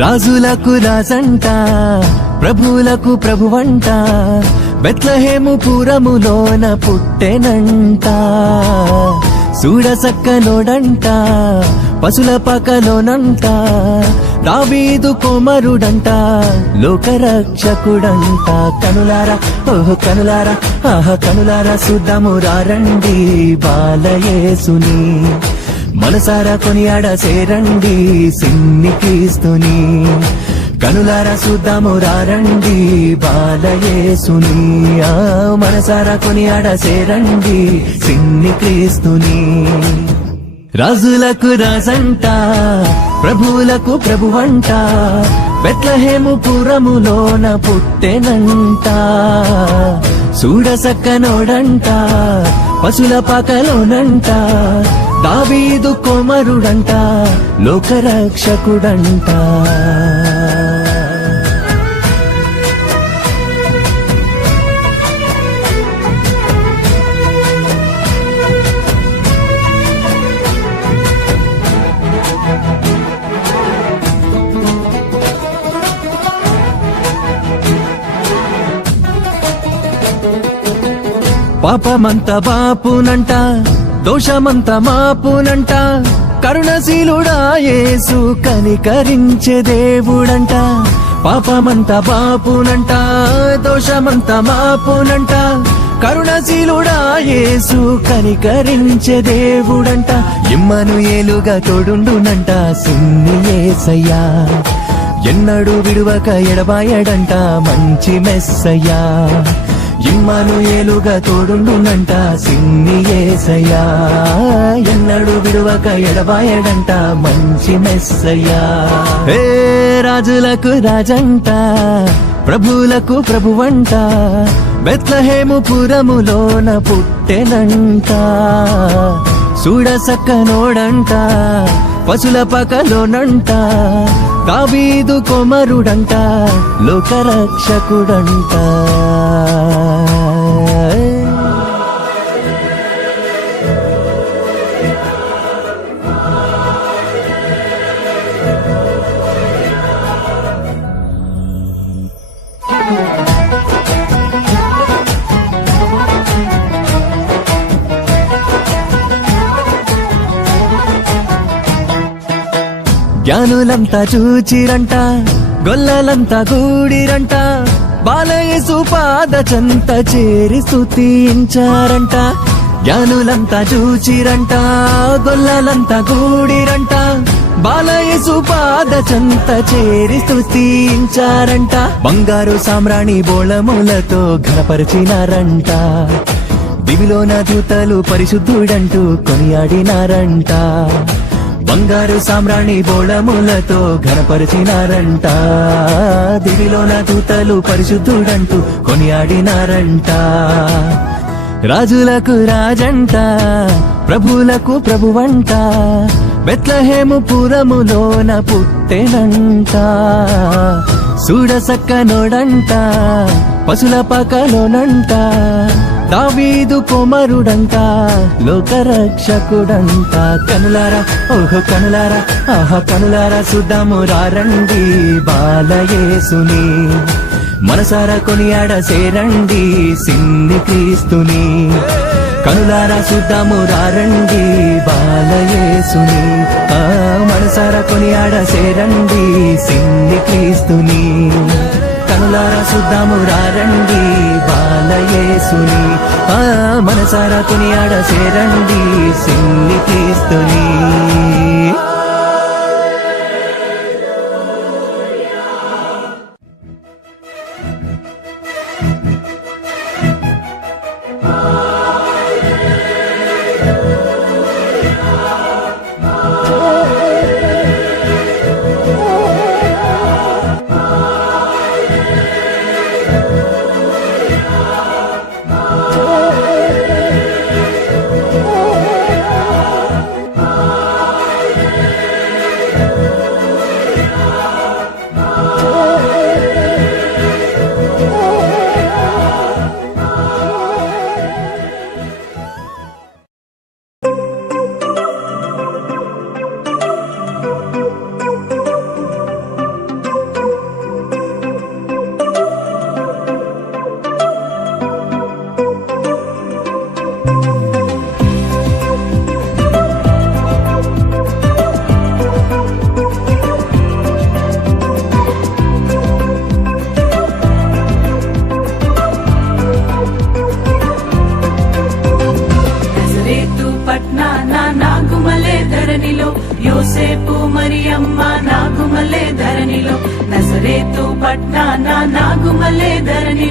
రాజులకు రాజంట ప్రభువులకు ప్రభువంట బెత్లెహేము పురములోన పుట్టెనంట చూడసక్కనోడంట పశుల పకలోనంట దావీదు కుమారుడంట లోకరక్షకుడంట కనులారా ఓహో కనులారా ఆహా కనులారా చూద్దాము రండి బాలయేసుని మనసారా కొనియాడ సేరండి సిన్ని క్రీస్తుని కనులారా చూద్దాము రండి బాలయేసుని మనసారా కొనియాడ సేరండి సిన్ని క్రీస్తుని రాజులకు రాజంట ప్రభువులకు ప్రభువంట బెత్లెహేము పురములోన పుట్టెనంట చూడసక్కనోడంట పశుల పాకలోనంట దావీదు కుమారుడంట లోకరక్షకుడంట పాపమంత బాపునంట దోషమంత మాపునంట కరుణశీలుడా యేసు కనికరించే దేవుడంట పాపమంత బాపునంట దోషమంత మాపునంట కరుణశీలుడా యేసు కనికరించే దేవుడంట ఇమ్మనుయేలుగా తోడుండునంట సిన్ని యేసయ్యా ఎన్నడూ విడువక ఎడబాయడంట మంచి మెస్సయ్యా ఇమ్మనుయేలుగా తోడుండునంట సిన్ని యేసయ్యా ఎన్నడూ విడువక ఎడబాయడంట మంచి మెస్సయ్యా హే రాజులకు రాజంట ప్రభువులకు ప్రభువంట బెత్లెహేము పురములోన పుట్టెనంట చూడసక్కనోడంట పశుల పకలోనంట దావీదు కుమారుడంట లోకరక్షకుడంట జ్ఞానులంతా చూచిరంట గొల్లలంతా గూడిరంట బాలయేసు పాద చెంత చేరి స్తుతించారంట జ్ఞానులంతా చూచిరంట గొల్లలంతా గూడిరంట బాలయేసు పాద చెంత చేరి స్తుతించారంట బంగారు సామ్రాణి బోళములతో ఘనపరిచినారంట దివిలోన దూతలు పరిశుద్ధుడంటూ కొనియాడినారంట బంగారు సామ్రాణి బోళములతో ఘనపరిచినారంట దివిలోన దూతలు పరిశుద్ధుడంటూ కొనియాడినారంట రాజులకు రాజంట ప్రభువులకు ప్రభువంట బెత్లెహేము పురములోన పుట్టెనంట చూడసక్కనోడంట పశుల పాకలోనంట దావీదు కుమారుడంట లోకరక్షకుడంట కనులారా ఓహో కనులారా ఆహా కనులారా చూద్దాము రండి బాలయేసుని మనసారా కొనియాడ సేరండి సిన్ని క్రీస్తుని కనులారా చూద్దాము రండి బాలయేసుని మనసారా కొనియాడ సేరండి సిన్ని క్రీస్తుని కనులారా చూద్దాము రండి బాలయేసుని మనసారా కొనియాడ సేరండి సిన్ని క్రీస్తుని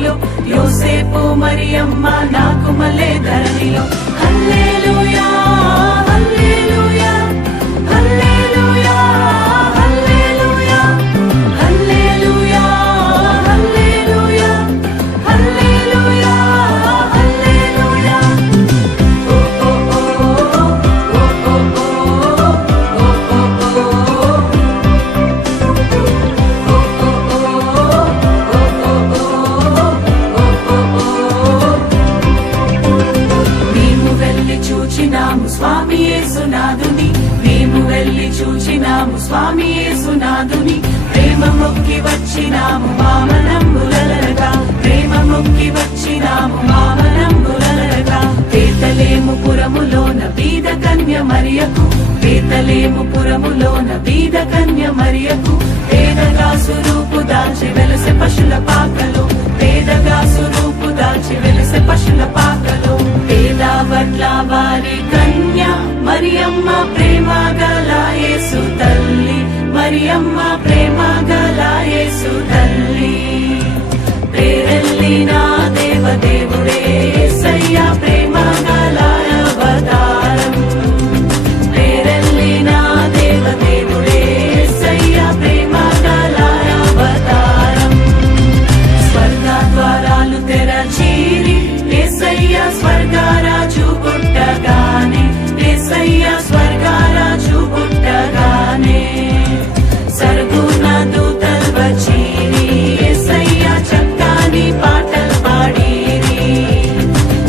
దారిలో యోసేపు మరియమ్మ నాకు మళ్ళే ధరణిలో హల్లెలూయా హల్లెలూయా హల్లెలూయా హల్లెలూయా హల్లెలూయా హల్లెలూయా హల్లెలూయా హల్లెలూయా ఓ ఓ ఓ ఓ మేము వెళ్ళి చూచినాము స్వామి యేసునాథుని మేము వెళ్ళి చూచినాము స్వామి యేసునాథుని ప్రేమ మొక్కి వచ్చినాము మామనంబులరగా ప్రేమ మొక్కి వచ్చినాము మామనంబులరగా బేతలేము పురములోన బీద కన్య మరియకు బేతలేము పురములోన బీద కన్య మరియకు పేదగా సురూపు దాల్చి వెలసె పశుల పాకలో పేదగా సురూపు దాల్చి వెలసె పశుల పాకలో పేద వర్ల వారి కన్య మరియమ్మ ప్రేమ గల యేసు తల్లి మరియమ్మ ప్రేమ గల యేసు తల్లి పేరెల్లిన దేవదేవుడే యేసయ్య ప్రేమ గల అవతారం పేరెల్లిన దేవదేవుడే యేసయ్య ప్రేమ గల అవతారం స్వర్గ ద్వారాలు తెరచీరి యేసయ్య స్వర్గరాజు పుట్టగానే యేసయ్య స్వర్గరాజు పుట్టగానే సరుగున దూతల్ వచ్చీరి యేసయ్య చక్కని పాటలు పాడిరి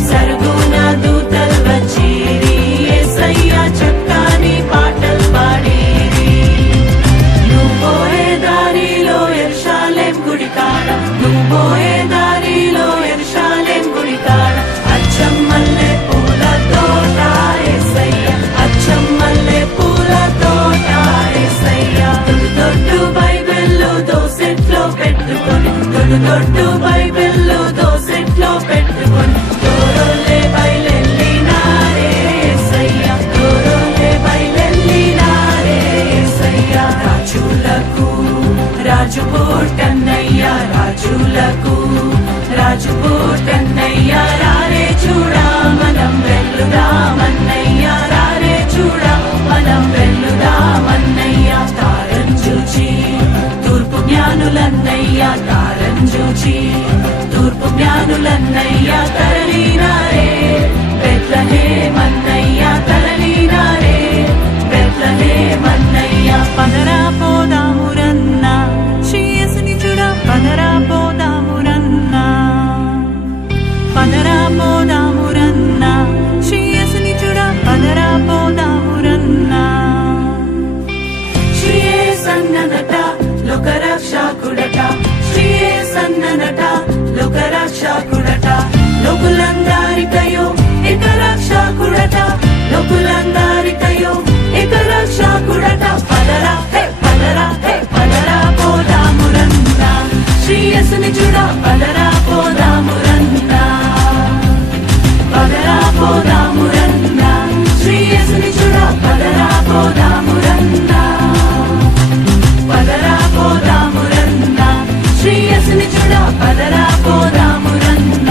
సరుగున దూతల్ వచ్చీరి యేసయ్య చక్కని పాటలు పాడిరి నువ్వు పోయే దారిలో యెరూషలేం గుడి కాడ నువ్వు పోయే దారిలో యెరూషలేం గుడి కాడ అచ్చం మల్లె పూల తోట యేసయ్య అచ్చం మల్లె పూల తోట యేసయ్య దొడ్డు బైబిల్లో దోసెట్లో పెట్టుకొని దొడ్డు బైబిల్లో దోసెట్లో పెట్టుకొని దూరంలే బయలెల్లినారే యేసయ్య దూరంలే బయలెల్లినారే యేసయ్య రాజులకు రాజు పుట్టన్నయ్య రాజులకు రాజు పుట్టన్నయ్య రారే చూడా మనం వెల్లుదామన్నయ్య రారే చూడా మనం వెల్లుదామన్నయ్య తారం చూచి తూర్పు జ్ఞానులన్నయ్య తారం చూచి తూర్పు జ్ఞానులన్నయ్య తరలినారే బెత్లెహేమన్నయ్య తరలినారే బెత్లెహేమన్నయ్య పదరా పోదామురన్న శ్రీయేసుని చూడ పదరా పోదామురన్న పదరా పోదామురన్న శ్రీయేసుని చూడ పదరా పోదామురన్న శ్రీయేసన్ననట లోకరక్షకుడట శ్రీయేసన్ననట లోకరక్షకుడట లోకులందరికయో ఏక రక్షకుడట లోకులందరికయో ఏక రక్షకుడట పదరా హే పదరా హే పదరా పోదామురన్న శ్రీయేసుని చూడ పదరా పోదామురన్న పదరా పోదామురన్న శ్రీయేసుని చూడ పదరా పోదామురన్న పదరా పోదామురన్న శ్రీయేసుని చూడ పదరా పోదామురన్న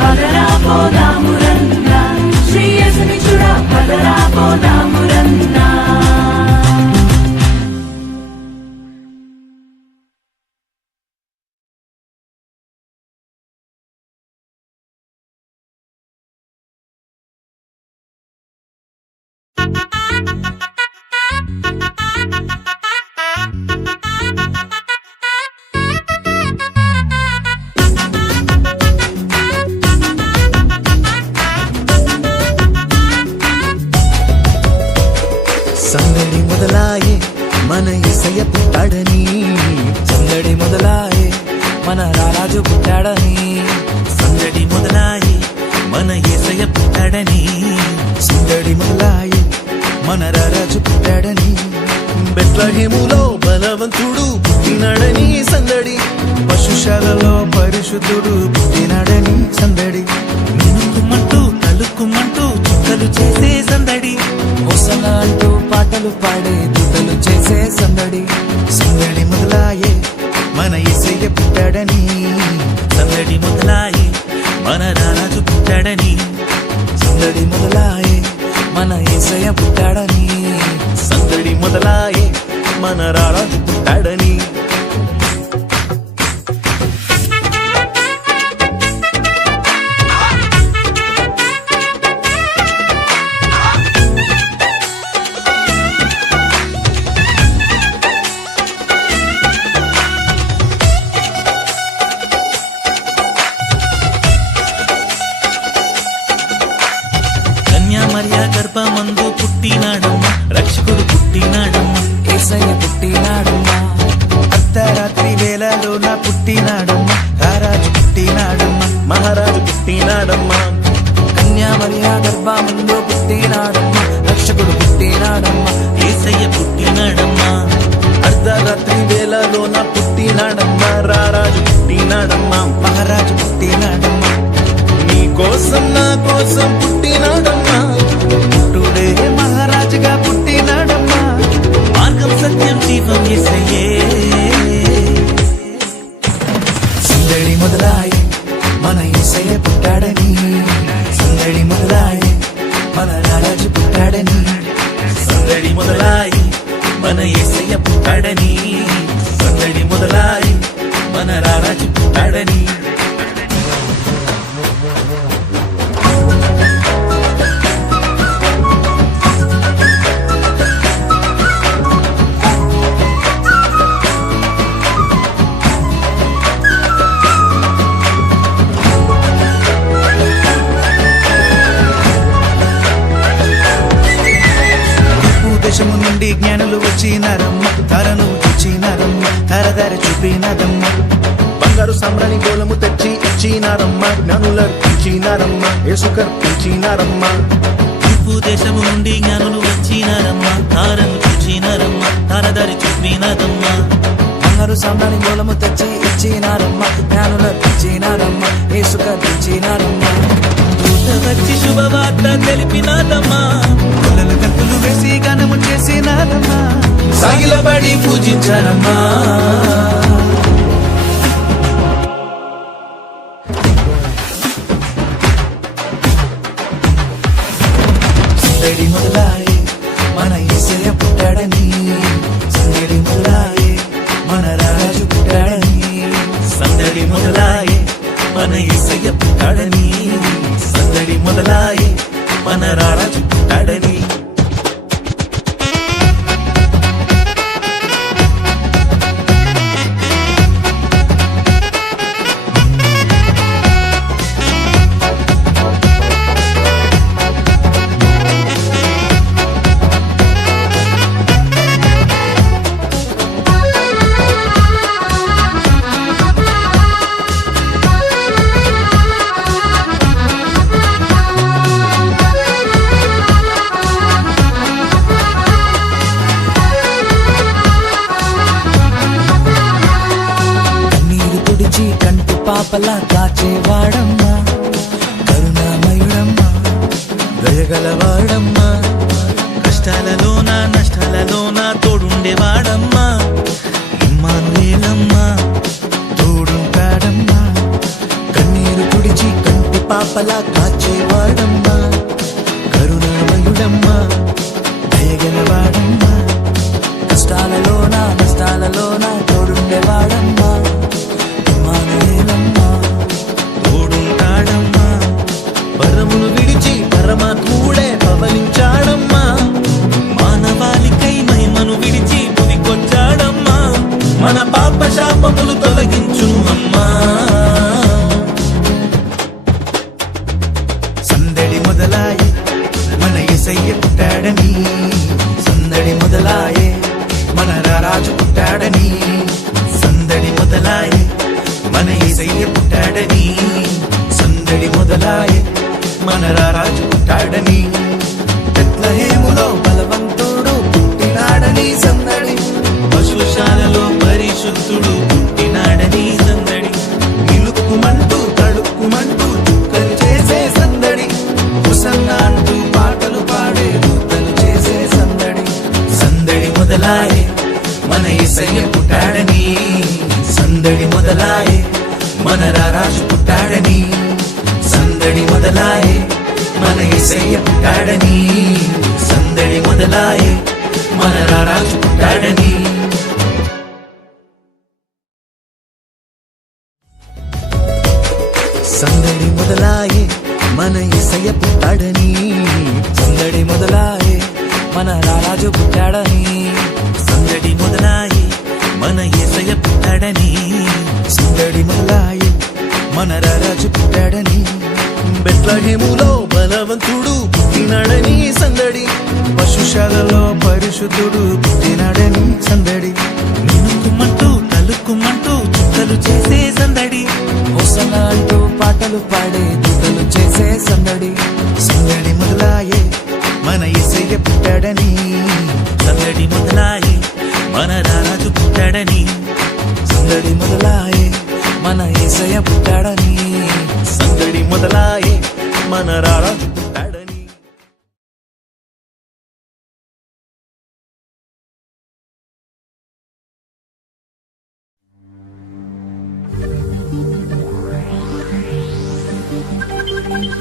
పదరా పోదామురన్న శ్రీయేసుని చూడ పదరా పోదామురన్న సందడి మొదలాయే మన యేసయ్య పుట్టాడని సందడి మొదలాయే మన రారాజు పుట్టాడని సందడి మొదలాయి మన యేసయ్య పుట్టాడని సందడి మొదలాయే మన రారాజు పుట్టాడని బెత్లెహేములో బలవంతుడు పుట్టినాడని సందడి పశుశాలలో పరిశుద్ధుడు పుట్టినాడని సందడి మినుకుమంటూ తలుకుమంటూ చుక్కలు చేసే సందడి హోసన్న అంటూ పాటలు పాడే దూతలు చేసే సందడి సందడి మొదలాయే మన యేసయ్య పుట్టాడని సందడి మొదలాయే మన రారాజు పుట్టాడని సందడి మొదలాయే మన యేసయ్య పుట్టాడని సందడి మొదలాయే మన రారాజు పుట్టాడని కన్యామర్య గర్భమందు పుట్టినాడమ్మ రక్షకుడు పుట్టినాడమ్మ యేసయ్య పుట్టినాడమ్మా అర్ధరాత్రి వేళలోన పుట్టినాడమ్మ రారాజు పుట్టినాడమ్మ మహారాజు పుట్టినాడమ్మ కన్యామర్య గర్భమందు పుట్టినాడమ్మా రక్షకుడు పుట్టినాడమ్మా యేసయ్య పుట్టినాడమ్మ అర్ధరాత్రి వేళలోన పుట్టినాడమ్మ రారాజు పుట్టినాడమ్మ మహారాజు పుట్టినాడమ్మ నీ కోసం నా కోసం పుట్టినాడమ్మ పుట్టుడే మహారాజుగా పుట్టినాడమ్మ మార్గం సత్యం జీవం యేసయ్యే సందడి మొదలాయే మన యేసయ్య పుట్టాడని సందడి మొదలాయే మన రారాజు పుట్టాడని సందడి మొదలాయి మన యేసయ్య పుట్టాడని సందడి మొదలాయి మన రారాజు పుట్టాడని దేశము నుండి జ్ఞానులు వచ్చినారమ్మ తరను చూచినారమ్మ తరదారి చూపినారమ్మ బంగారు సామ్రాణి గోళము తెచ్చి ఇచ్చినారమ్మ జ్ఞానులు అర్పించినారమ్మ యేసుకర్పించినారమ్మ తూర్పు దేశము నుండి జ్ఞానులు వచ్చినారమ్మ తారను చూచినారమ్మ తరదారి చూపినారమ్మ బంగారు సామ్రాణి మూలము తెచ్చి ఇచ్చినారమ్మ జ్ఞానులు అర్పించినారమ్మ యేసుకర్పించినారమ్మ దూత వచ్చి శుభవార్త తెలిపినారమ్మా పిల్లలు గంతులు వేసి గానము చేసినారమ్మా సాగిలబడి పూజించారమ్మా సందడి మొదలాయే మన యేసయ్య పుట్టాడని సందడి మొదలాయే మన రాజు పుట్టాడని సందడి మొదలాయే మన యేసయ్య పుట్టాడని సందడి మొదలాయే మన రారాజు పుట్టాడని కంటి పాపలా కాచేవాడమ్మా కరుణామయుడమ్మా దయగలవాడమ్మా కష్టాలలోన నష్టాలలోన తోడుండేవాడమ్మా ఇమ్మానుయేలమ్మా తోడుంటాడమ్మా కన్నీరు తుడిచి కంటి పాపలా కాచేవాడమ్మా కరుణామయుడమ్మా దయగలవాడమ్మా కష్టాలలోన నష్టాలలోన తోడుండేవాడమ్మా ఇమ్మానుయేలమ్మా తోడుంటాడమ్మా పరమును విడిచి పరమాత్ముడే పవలించాడమ్మా మానవాళికై మహిమను విడిచి భువికొచ్చాడమ్మా మన పాప శాపములు తొలగించు అమ్మా సందడి మొదలాయే మన యేసయ్య పుట్టాడని సందడి మొదలాయే మన రారాజు పుట్టాడని సందడి మొదలాయే మన యేసయ్య పుట్టాడని సందడి మొదలాయే మన రారాజు పుట్టాడని బెత్లెహేములో బలవంతుడు పుట్టినాడని సందడి పశుశాలలో పరిశుద్ధుడు పుట్టినాడని సందడి నిలుక్కుమంటూ తడుక్కుమంటూ చుక్కలు చేసే సందడి హుసన్నా అంటూ పాటలు పాడే దూతలు చేసే సందడి సందడి మొదలాయే మన యేసయ్య పుట్టాడని సందడి మొదలాయే మన మన రారాజు పుట్టాడని సందడి మొదలాయే మన యేసయ్య పుట్టాడని సందడి మొదలాయే మన రారాజు పుట్టాడని సందడి మొదలాయే మన యేసయ్య పుట్టాడని సందడి మొదలాయే మన రారాజు పుట్టాడని సందడి మొదలాయే మన యేసయ్య పుట్టాడని సందడి మొదలాయే మన రారాజు పుట్టాడని బెత్లెహేములో బలవంతుడు పుట్టినాడని సందడి పశుశాలలో పరిశుద్ధుడు పుట్టినాడని సందడి నిలుకుమంటూ తలుకుమంటూ చుక్కలు చేసే సందడి హోసన్న అంటూ పాటలు పాడే దూతలు చేసే సందడి సందడి మొదలాయే మన యేసయ్య పుట్టాడని సందడి మొదలాయే మన రారాజు పుట్టాడని సందడి మొదలాయే మన యేసయ్య పుట్టాడని సందడి మొదలాయే మన రారాజు పుట్టాడని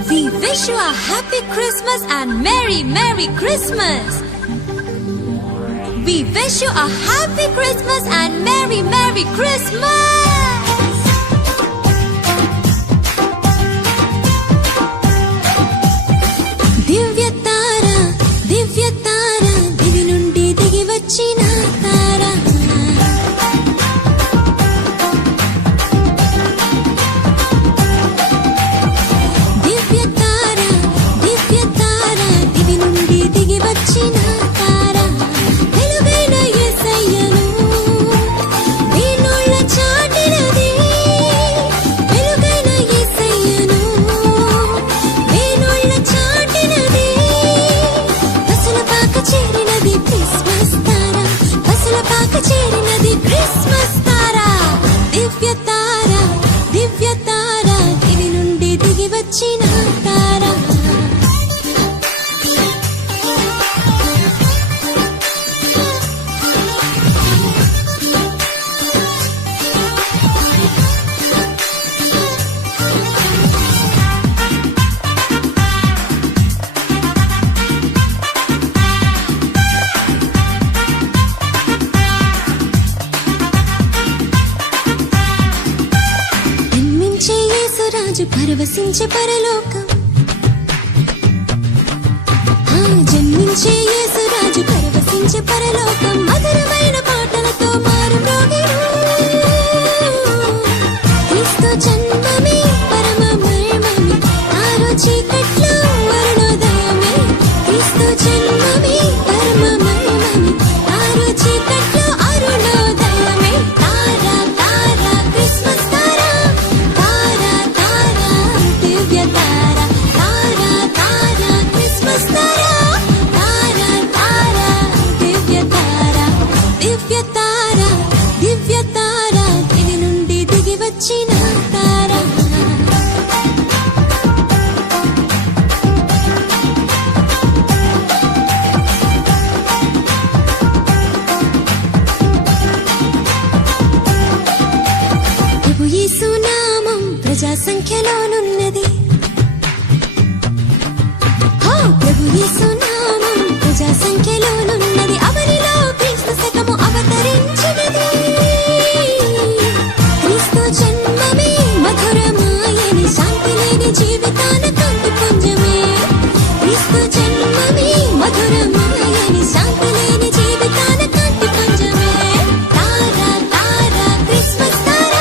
We wish you a happy Christmas and Merry Merry Christmas. We wish you a happy Christmas and Merry Merry Christmas. దివ్య తార దివి నుండి దిగి వచ్చిన తార దివ్య తార దివి నుండి దిగి వచ్చిన తార వెలుగైన యేసయ్యను దీనుల చాటినది వెలుగైన యేసయ్యను దీనుల చాటినది పసుల పాక చేరినది క్రిస్మస్ తార పసుల పాక చేరినది క్రిస్మస్ తార దివ్య తార దివి నుండి దిగి వచ్చిన తార జన్మించే యేసురాజు పరవశించే పరలోకం జన్మించే యేసురాజు పరవశించే పరలోకం మధురమైన పాటలతో మారు మ్రోగెను క్రీస్తు జన్మమే పరమ మర్మమే ఆరో చీకట్లో అరుణోదయమే క్రీస్తు జన్మమే పరమ మర్మమే ఆరో చీకట్లో అరుణోదయమే తార తార క్రిస్మస్ తార తార తార దివ్య తార తార తార క్రిస్మస్ తార తార తార దివ్య తార దివ్య తార దివి నుండి దిగి వచ్చిన తార ప్రభు యేసు నామం ప్రజా సంఖ్యలోనున్నది ప్రభు యేసు నామం ప్రజా సంఖ్యలోనున్నది అవనిలో క్రీస్తు శకము అవతరించినది క్రీస్తు జన్మమే మధురమాయని శాంతి లేని జీవితాన కాంతి పుంజమే క్రీస్తు జన్మమే మధురమాయని శాంతి లేని జీవితాన కాంతి పుంజమే తార తార క్రిస్మస్ తార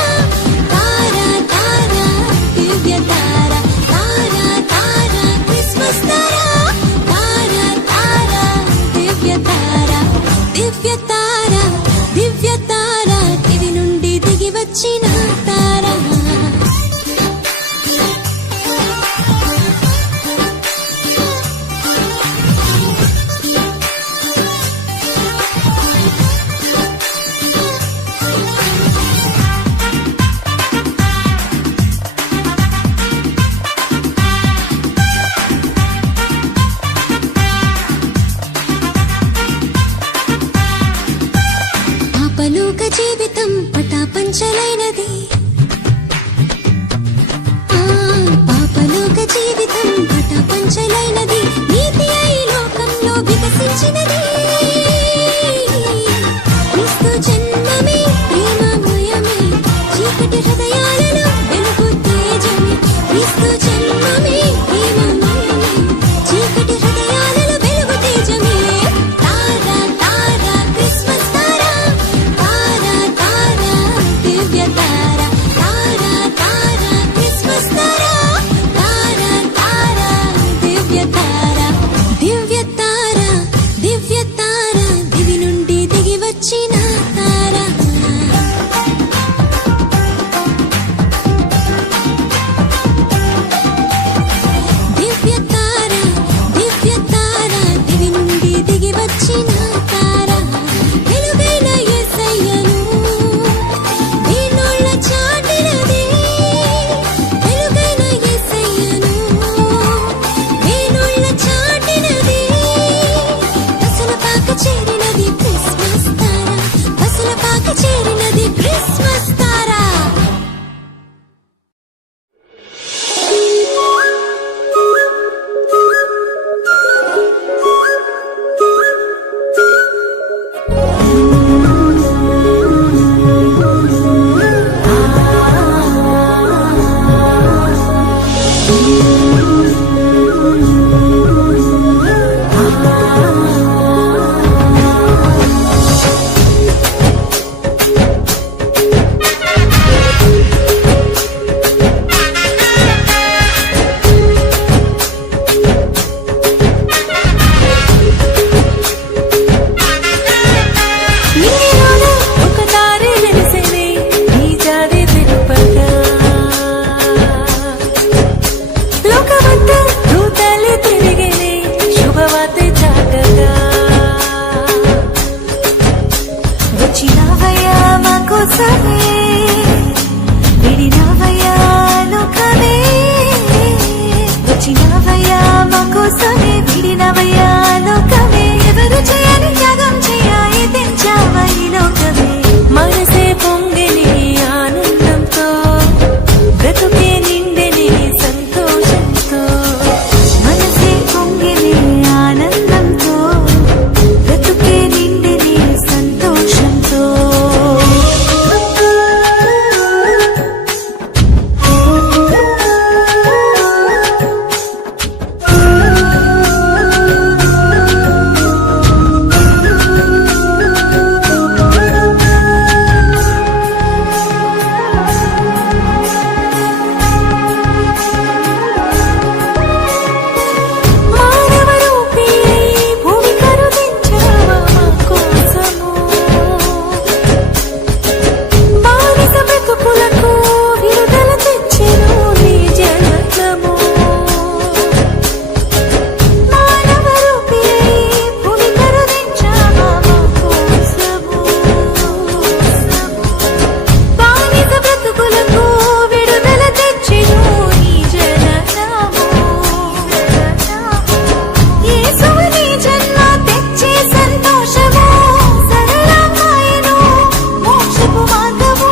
తార తార దివ్య తార తార తార క్రిస్మస్ తార తార పుట్టించినది క్రీస్తు జన్మమే ప్రేమమయమే చీకటి హృదయాలలో వెలుగు తేజమే క్రీస్తు జన్మమే ప్రేమమయమే చీకటి హృదయాలలో వెలుగు తేజమే తారా తారా క్రిస్మస్ తారా తారా తారా దివ్య తారా తారా తారా క్రిస్మస్ తారా తారా తారా దివ్య తారా దివ్య తారా దివ్య తారా దివి నుండి దిగి వచ్చిన తారా దివ్య తారా దివ్య తారా దివి నుండి దిగి వచ్చిన తారా వెలుగైన యేసయ్యను వీణుల చాటినది వెలుగైన యేసయ్యను వీణుల చాటినది బసల పాక చేరినది క్రిస్మస్ తారా బసల పాక చేరినది క్రిస్మస్ తారా నీలోన ఒక దారి వెలిసెనే నీ జాది తెలుపగా లోకమంతా దూతలే తిరిగేనే శుభవార్త చాటగా వచ్చినావయ్యా మా కోసమే విడినావయ్యా లోకమే వచ్చినావయ్యా మా కోసమే విడినవయ్యా లోకమే ఎవరు చేయని త్యాగం చేయాలి తెంచావా ఈ లోకమే మనసే పొంగిని ఆనందంతో బ్రతుకే నిండెని సంతోషంతో మనసే పొంగిని ఆనందంతో బ్రతుకే నిండెని సంతోషంతో మానవ రూపీ భూమి కరుణించావా మా కోసము బానిస బ్రతుకులకు విడుదల తెచ్చెను నీ జననము మానవ రూపీ భూమి కరుణించావా మా కోసము బానిస బ్రతుకులకు విడుదల తెచ్చెను నీ జననము యేసువు నీ జన్మ తెచ్చే సంతోషము సరళమాయెను మోక్షపు మార్గము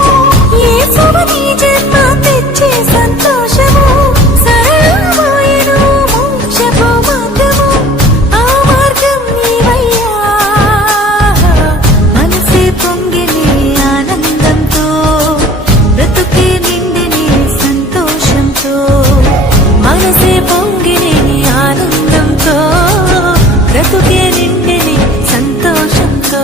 యేసువు నీ జన్మ తెచ్చే సంతోషము సరళమాయెను మోక్షపు మార్గము ఆ మార్గం నీవయ్యా మనసే పొంగిని ఆనందంతో బ్రతుకే నిండిని సంతోషంతో మనసే పొంగిని ఆనందంతో బ్రతుకే నిండిని సంతోషంతో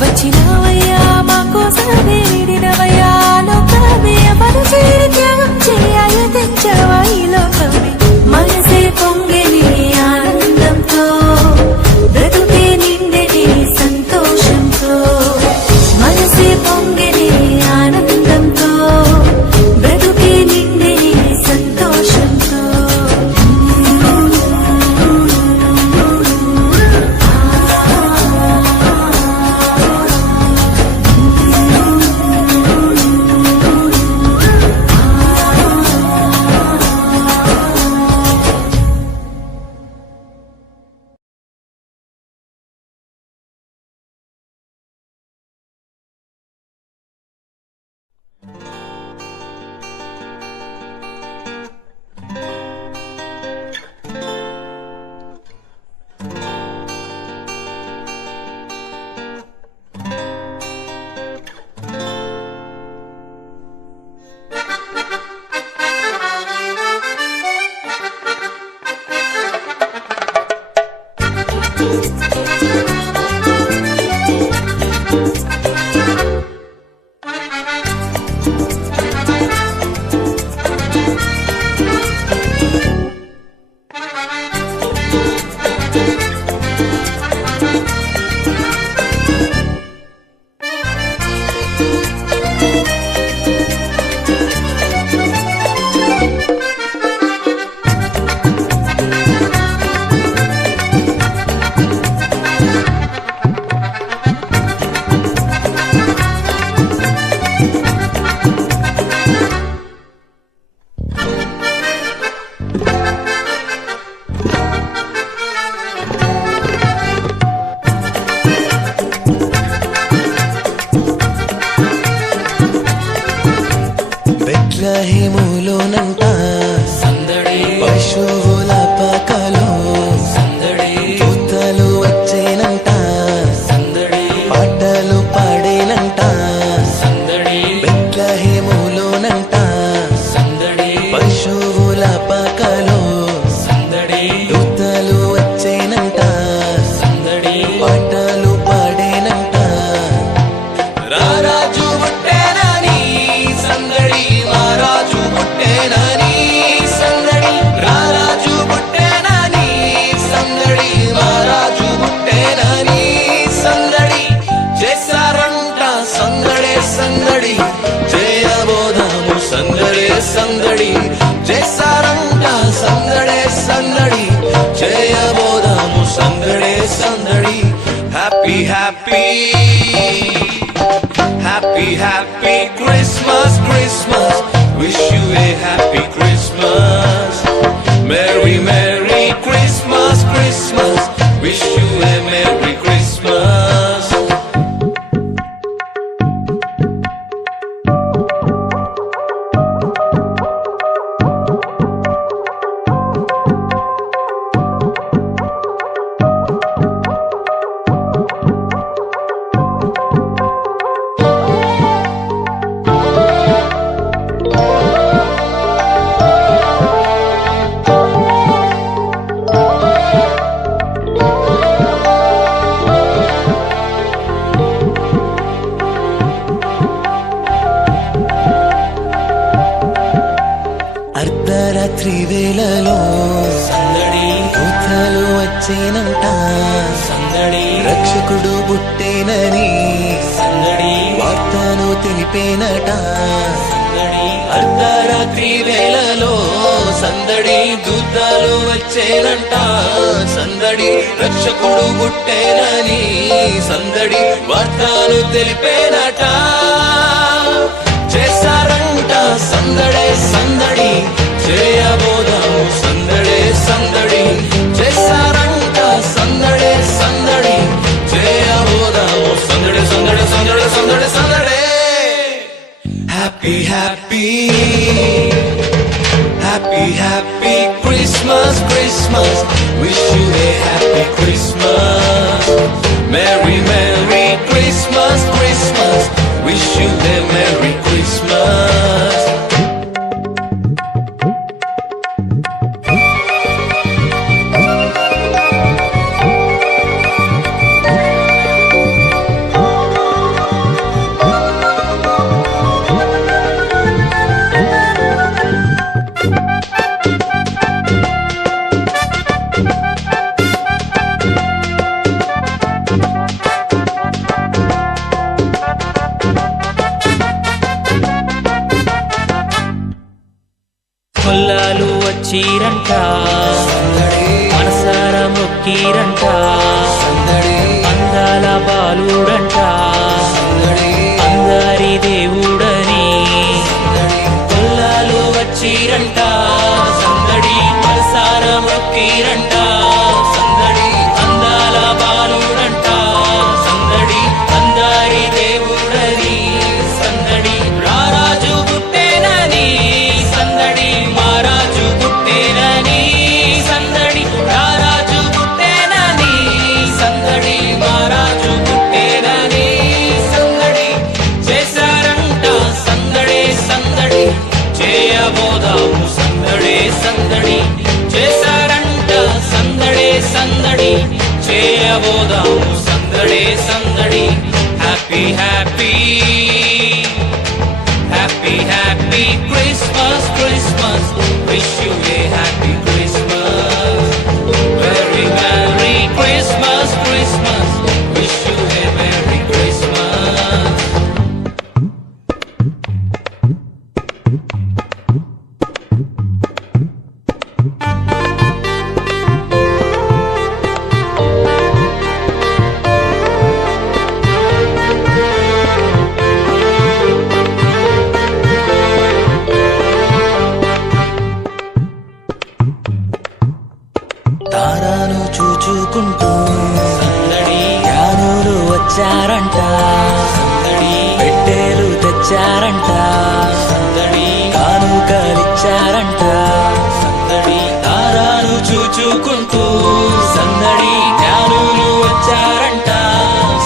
వచ్చినవయ్యా మా కోసమే విడినవయ్యా లోకమే అమరు చేరి త్యాగం చేయాలి తెచ్చవా ఈ లోకమే మనసే పొంగని ఆనందంతో బ్రతుకే నిండని సంతోషంతో మనసే పొంగని ఆనందంతో బ్రతుకే నిండని సంతోషంతో బెత్లెహేములోనంట సందడి పశువుల పాకలో సందడి దూతలు వచ్చేనంట సందడి పాటలు పాడేనంట సందడి బెత్లెహేములోనంట సందడి పశువుల పాకలో సందడి దూతలు వచ్చేనంట సందడి పాటలు పాడేనంట రారాజు పుట్టేనని సందడి మహారాజు పుట్టేనని సందడి రారాజు పుట్టేనని సందడి మహారాజు పుట్టేనని సందడి చేశారంట సందడే సందడి చేయబోదాము సందడే సందడి చేశారంట సందడే సందడి చేయబోదాము సందడే సందడి happy happy Happy, happy Christmas, Christmas. Wish you a happy Christmas. Merry, Merry Christmas, Christmas. Wish you a Merry Christmas. అర్ధరాత్రి వేళలో సందడి దూతలు వచ్చేనంట సందడి రక్షకుడు పుట్టేనని సందడి వార్తను తెలిపేనట సందడి అర్ధరాత్రి వేళలో సందడి దూతలు వచ్చేనంట సందడి రక్షకుడు పుట్టేనని సందడి వార్తను తెలిపేనట చేశారంట సందడే సందడి చేయబోదాము సందడే సందడి చేశారంట సందడే సందడి చేయబోదాము సందడే సందడే సందడే సందడే సందడే happy happy happy happy Christmas Christmas wish you a happy Christmas merry merry Christmas Christmas wish you a merry Christmas గొల్లాలు వచ్చిరంట మనసార మొక్కిరంట అందాల బాలుడంట అందరి దేవుడని గొల్లాలు వచ్చిరంట సందడి మనసార మొక్కిరంట సందడి అందాల బాలుడంట సందడి అందరి దేవుడని సందడి రారాజు పుట్టేనని సందడి మారాజు పుట్టేనని సందడి రారాజు పుట్టేనని సందడి మారాజు పుట్టేనని సందడి చేశారంట సందడే సందడి చేయబోదాము సందడే సందడి చేశారంట సందడే సందడి చేయబోదాము సందడే సందడి happy happy happy happy Christmas Christmas wish you a happy Christmas very merry Christmas Christmas wish you a merry Christmas తారాను చూచుకుంటూ సందడి యానూరు వచ్చారంట సందడి పెట్టేలు తెచ్చారంట సందడి కానుకలిచ్చారంట సందడి తారాను చూచుకుంటూ సందడి జ్ఞానులు వచ్చారంట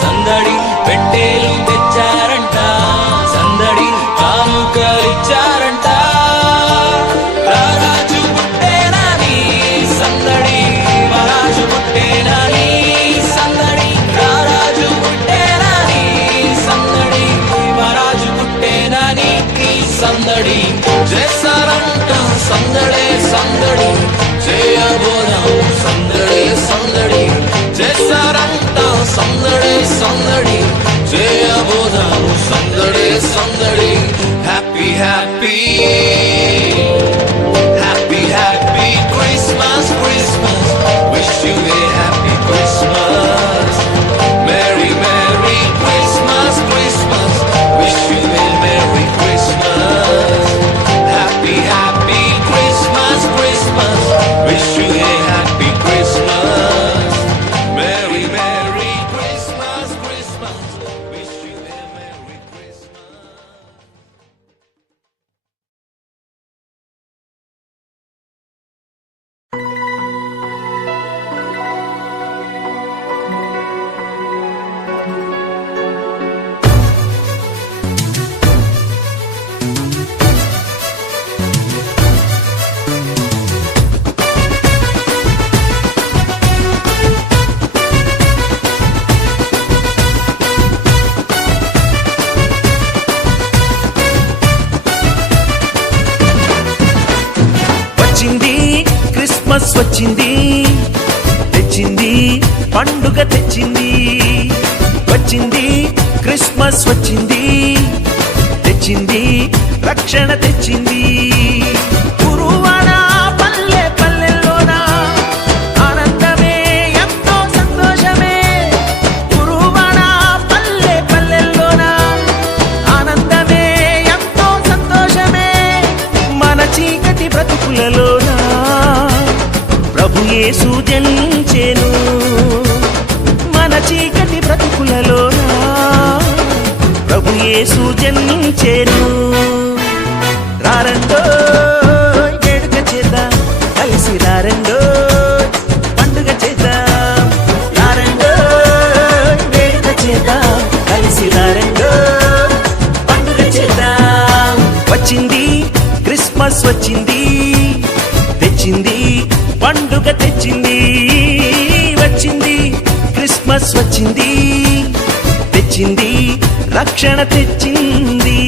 సందడి పెట్టేలు తెచ్చారంట సందడి కానుకలిచ్చారంట రారాజు పుట్టేనని సందడి మహారాజు పుట్టేనని సందడి రారాజు పుట్టేనని సందడి మహారాజు పుట్టేనని సందడి చేశారంట సందడే సందడి చేయబోదాం సందడే సందడి చేశారంట సందడే సందడి చేయబోదాం సందడే సందడి happy happy happy happy Christmas Christmas wish you a happy Christmas merry merry Christmas Christmas wish you a merry Christmas happy happy Christmas Christmas wish you a happy Christmas merry merry Christmas Christmas wish you a merry Christmas వచ్చింది Christmas వచ్చింది తెచ్చింది పండుగ తెచ్చింది వచ్చింది Christmas వచ్చింది తెచ్చింది రక్షణ తెచ్చింది గురువాడ పల్లె పల్లెల్లోన ఆనందమే ఎంతో సంతోషమే గురువాడ పల్లె పల్లెల్లోన ఆనందమే ఎంతో సంతోషమే మన చీకటి బ్రతుకులలోన ప్రభు యేసు జనించెను మన చీకటి బ్రతుకులలోన ప్రభు యేసు జన్మించెను రారండో వేడుక చేద్దాం కలిసి రారండో పండుగ చేద్దాం రారండో వేడుక చేద్దాం కలిసి రారండో పండుగ చేద్దాం వచ్చింది క్రిస్మస్ వచ్చింది తెచ్చింది పండుగ తెచ్చింది వచ్చింది క్రిస్మస్ వచ్చింది తెచ్చింది రక్షణ తెచ్చింది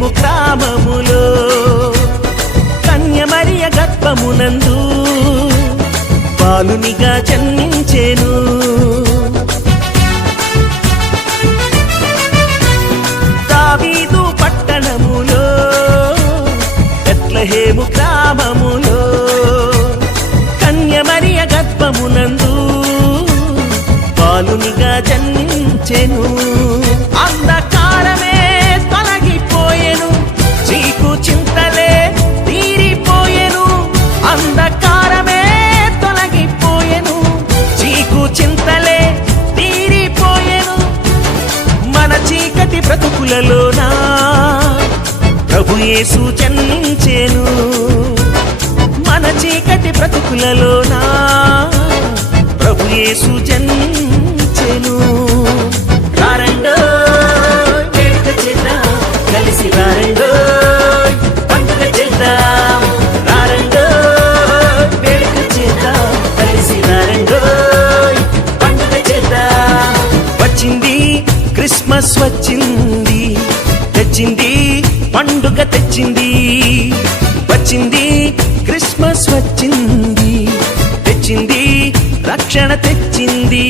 బెత్లెహేము గ్రామములో కన్యమరియ గర్భమునందు బాలునిగా జన్మించెను. దావీదు పట్టణములో బెత్లెహేము గ్రామములో కన్యమరియ గర్భమునందు బాలునిగా జన్మించెను. అంధకారమే తొలగిపోయెను, చీకు చింతలే తీరిపోయెను. అంధకారమే తొలగిపోయెను, చీకు చింతలే తీరిపోయెను. మన చీకటి బ్రతుకులలోనా ప్రభు యేసు జన్మించెను. మన చీకటి బ్రతుకులలోనా ప్రభు యేసు జన్మించెను. రారండో వేడుక చేద్దాం, కలిసి రారండో పండుగ చేద్దాం. రారండో వేడుక చేద్దాం, కలిసి రారండో పండుగ చేద్దాం. వచ్చింది క్రిస్మస్ వచ్చింది, తెచ్చింది పండుగ తెచ్చింది. వచ్చింది క్రిస్మస్ వచ్చింది, తెచ్చింది రక్షణ తెచ్చింది.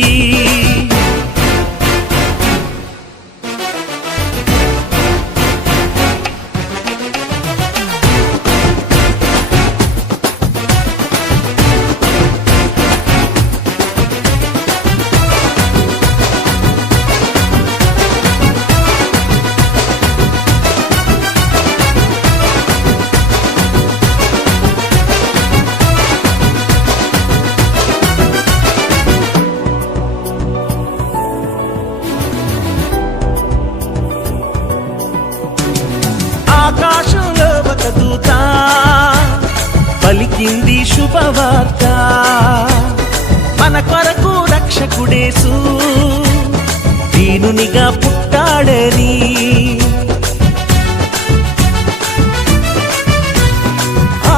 ఆకాశంలో ఒక దూత పలికింది శుభవార్త, మన కొరకు రక్షకుడేసు దీనునిగా పుట్టాడని.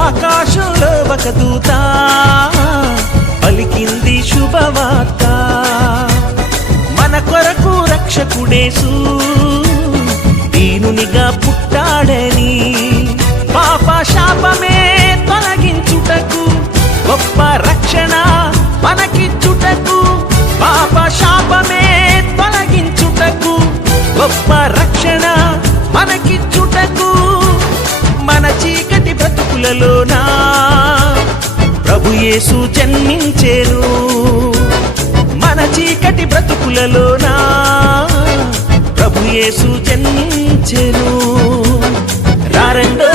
ఆకాశంలో ఒక దూత పలికింది శుభవార్త, మన కొరకు రక్షకుడేసు దీనునిగా పుట్టాడని. పాప శాపమే తొలగించుటకు, గొప్ప రక్షణ మనకిచ్చుటకు. పాప శాపమే తొలగించుటకు, గొప్ప రక్షణ మనకిచ్చుటకు. మన చీకటి బ్రతుకులలోనా ప్రభు యేసు జన్మించెను. మన చీకటి బ్రతుకులలోనా ప్రభు యేసు జన్మించెను. రారండో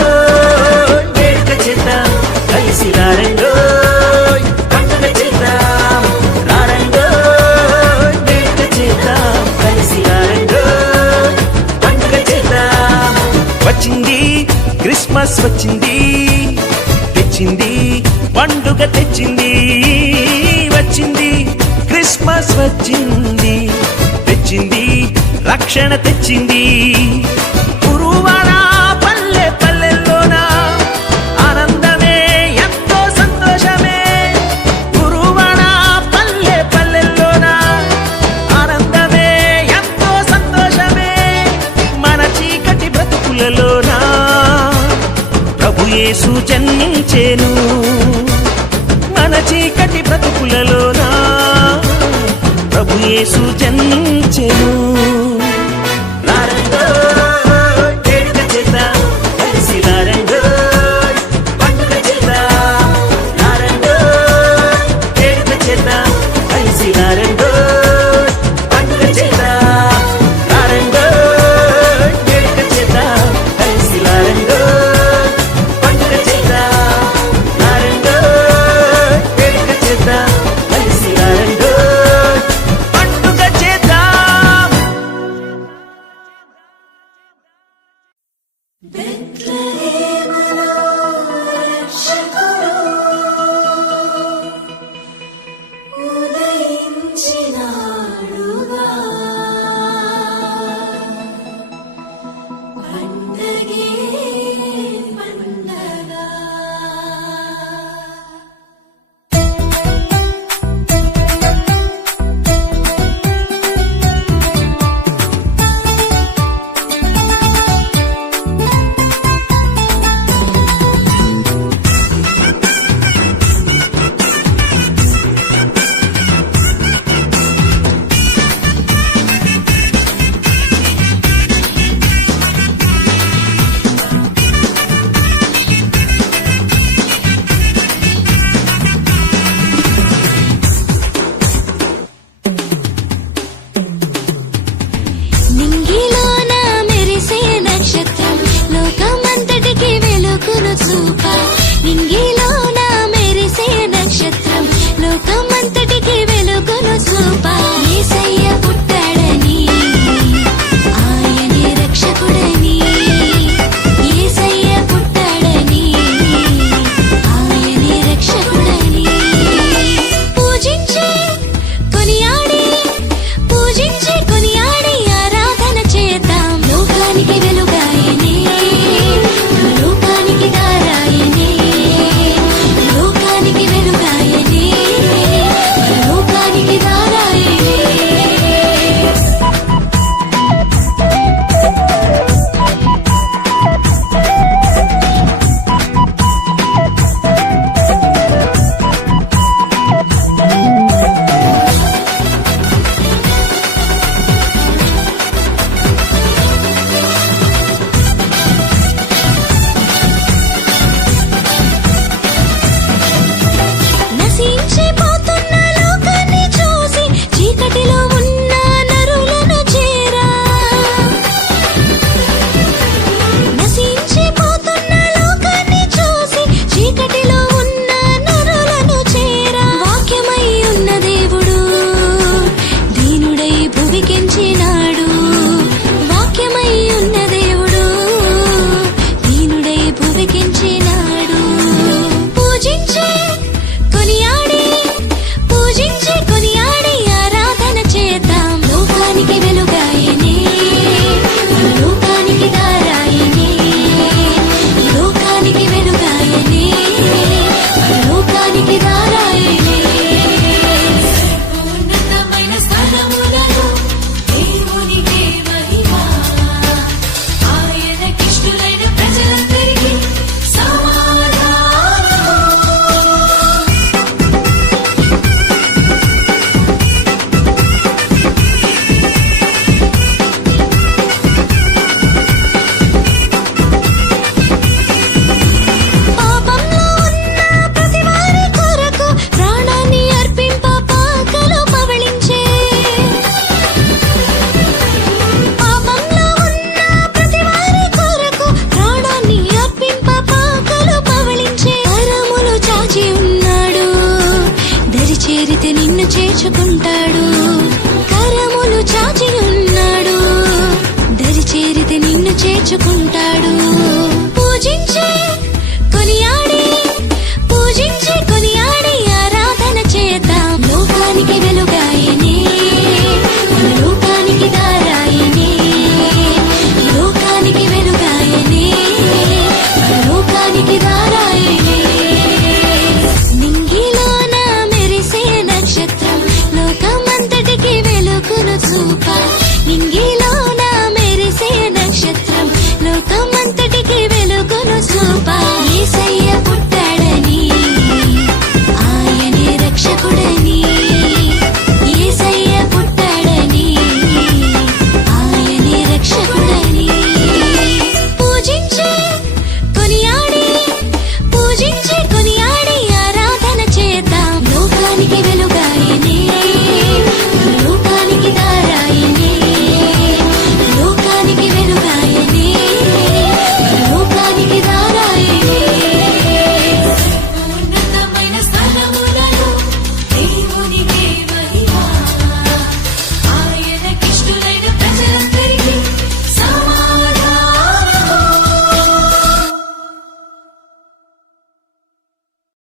వేడుక చేద్దాం, కలిసి రారండో పండుగ చేద్దాం. రారండో వేడుక చేద్దాం, కలిసి రారండో పండుగ చేద్దాం. వచ్చింది క్రిస్మస్ వచ్చింది, తెచ్చింది పండుగ తెచ్చింది. వచ్చింది క్రిస్మస్ వచ్చింది, తెచ్చింది రక్షణ తెచ్చింది. గురువాడ పల్లె పల్లెల్లోనా ఆనందమే ఎంతో సంతోషమే. గురువాడ పల్లె పల్లెల్లోనా ఆనందమే ఎంతో సంతోషమే. మన చీకటి బ్రతుకులలోనా ప్రభు యేసు జన్మించెను. మన చీకటి బ్రతుకులలోనా ప్రభు యేసు జన్మించెను. రారండో వేడుక చేద్దాం, కలిసి రారండో పండుగ చేద్దాం. రారండో వేడుక చేద్దాం, కలిసి రారండో పండుగ చేద్దాం. రారండో వేడుక చేద్దాం, కలిసి రారండో పండుగ చేద్దాం. రారండో వేడుక చేద్దాం, కలిసి రారండో పండుగ చేద్దాం. ఇదా